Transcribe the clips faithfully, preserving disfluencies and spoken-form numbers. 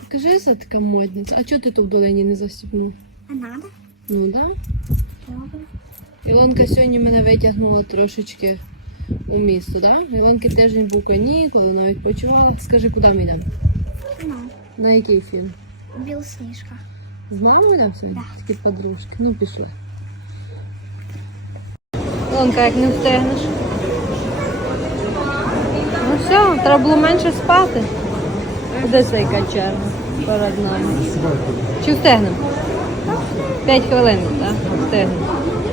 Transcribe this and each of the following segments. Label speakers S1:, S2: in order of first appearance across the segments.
S1: Скажи, це така модниця. А чого ти тут в долині не застібнув?
S2: А надо?
S1: Ну, так? Да?
S2: Добре.
S1: Ілонка сьогодні мене витягнула трошечки у місто, так? Да? Ілонки тиждень був канікули, вона відпочивала. Скажи, куди ми йдемо?
S2: Ну,
S1: На який фільм?
S2: Білосніжка.
S1: З мамою йдемо сьогодні?
S2: Да.
S1: Такі подружки. Ну, пішли. Ілонка, як не встигнеш? Ну все, треба було менше спати. Куди це яка черга перед нами? Чи встигнемо? П'ять хвилин, так? Встигнемо.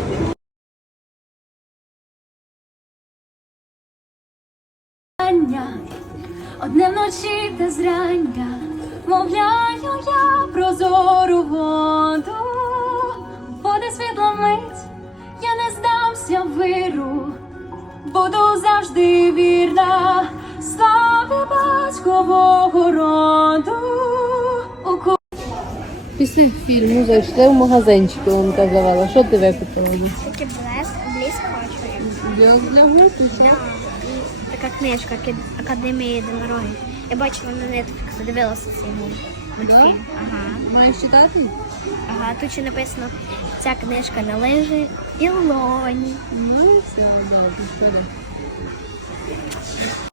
S3: Одне вночі та зрання, мовляю я прозору воду. Буде світла мить, я не здамся виру, буду завжди вірна славі батькового роду. У
S1: Після фільму зайшли в магазинчик, Ілонка завела. Що ти викупила?
S2: Таке блеск, блеск хочу.
S1: Для, для гурту?
S2: Да. І така книжка «Акад- Академія єдинорогів. Я бачила на Netflix, дивилася цей мультфільм. Ага.
S1: Маєш читати?
S2: Ага, тут ще написано, ця книжка належить Ілоні.
S1: Ну, все, добре, ходи.